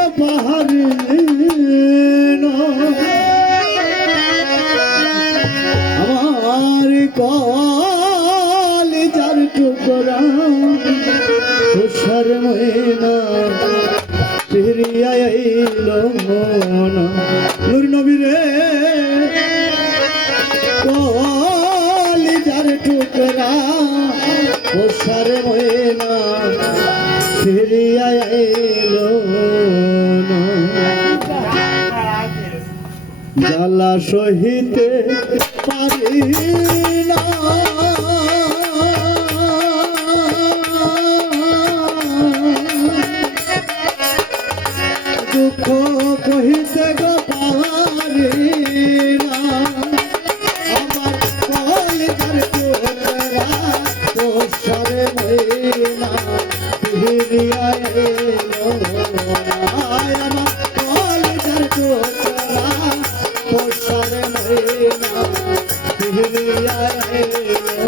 গো পাহাড়ি আমার কলিজার টুকরা তুষার ময়না ফিরিয়া আইল মন নূর নবী রে কলিজার টুকরা তুষার ময়না ফিরিয়া আইল জ্বালা সহিতে পারি না দুঃখ কহিতে গো পারি না আমার কলিজার টুকরা তোষারে ময়না ফিরিয়া এলো আমার কলিজার টুকরা তোষারে ময়না ফিরিয়া এলো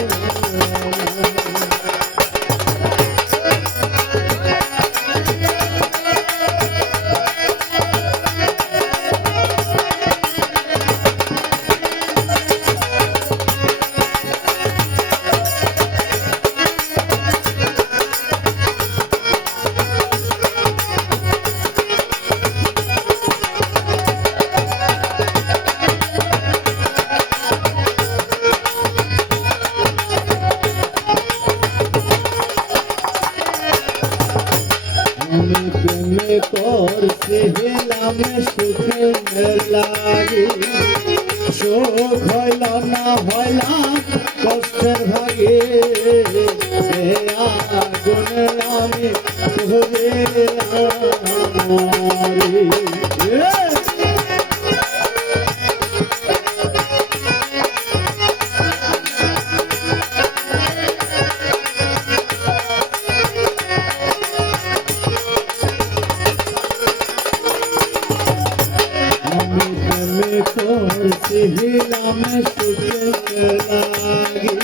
আমি প্রেমে করছি হেলাম সুখে লাগি সুখ হইল না হইলাম কষ্টের ভাগে আগুন আমি ধরে আমারি করছি হিলাম সুখে লাগি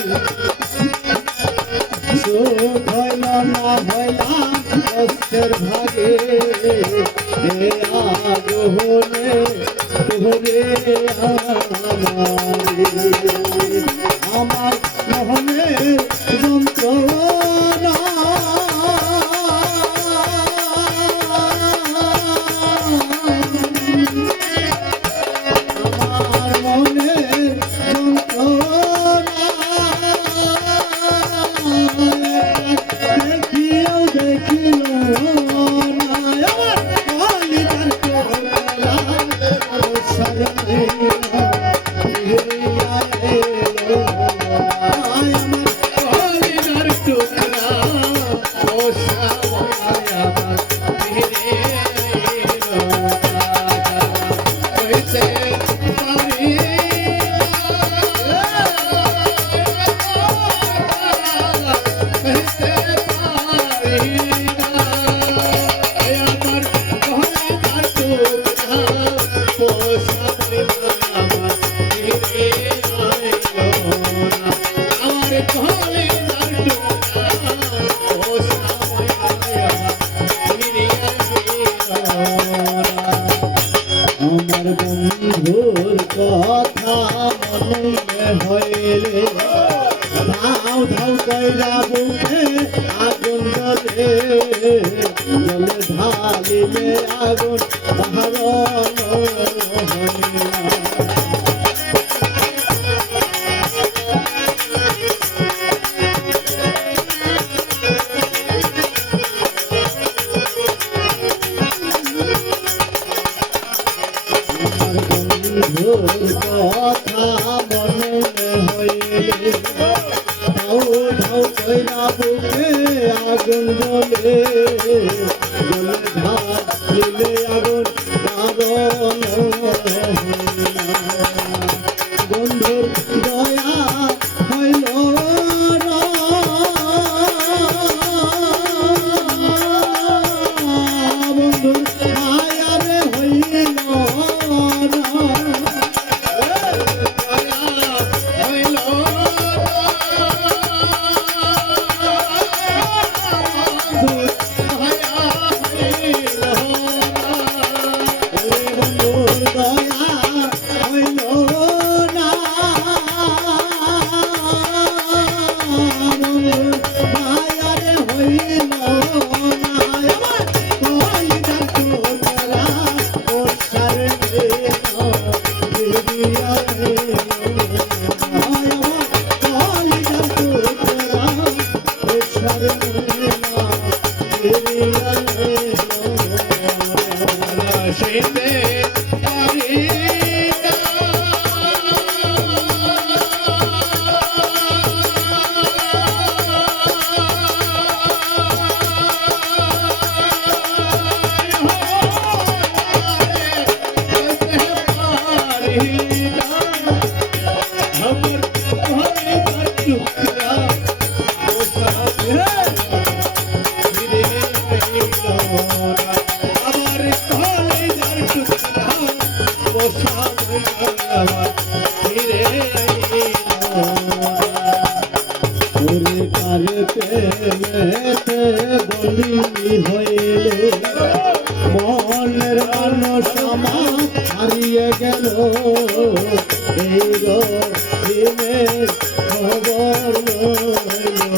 সুখ হইল না হইলাম কষ্টের ভাগে আগুনে তোরে আমার মোহনের যন্ত্রণা আমার বন্ধুর কথা মনে হইলে ধাও ধাও কইরা বুকে আগুন জ্বলে জ্বলে ঢালিলে আগুন ধারণ কথা মনে হইলে ধাও ধাও কইরা বুকে আগুন জ্বলে জ্বলে ঢালিলে আগুন কারণ বন্ধুর দয়া হইল না বন্ধুর মায়ারে হইল হেতে বলি হইল মনের মানুষ আমার হারিয়ে গেল এই দিনে খবর লইল না।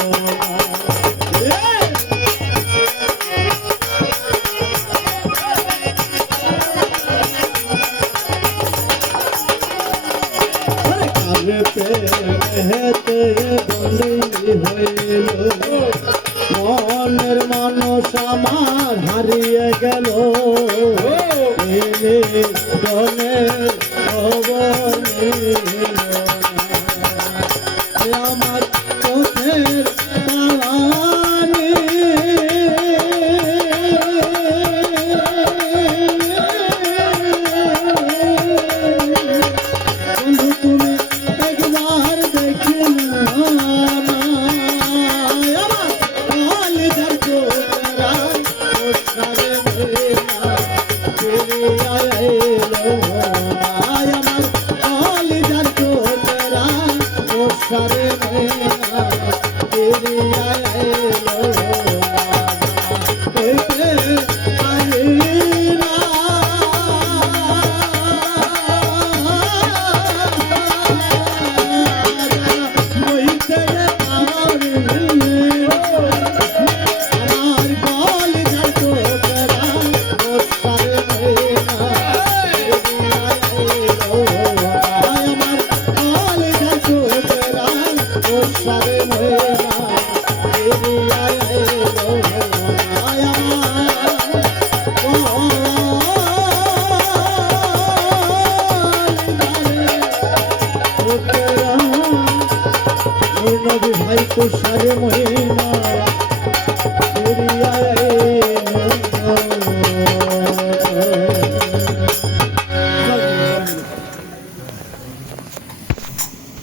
হেতে বলি হইল মনের মানুষ আমার হারিয়ে গেল গনের খবর নিল না। আমার চোখের পালানি বন্ধু তুমি একবার দেখে না আমার কলিজার টুকরা ও সারে মেলা ফিরে আইলো আমার কলিজার টুকরা ও সারে মেলা ফিরে আইলো হইতে আইলা ভাই তো সারে মহিমা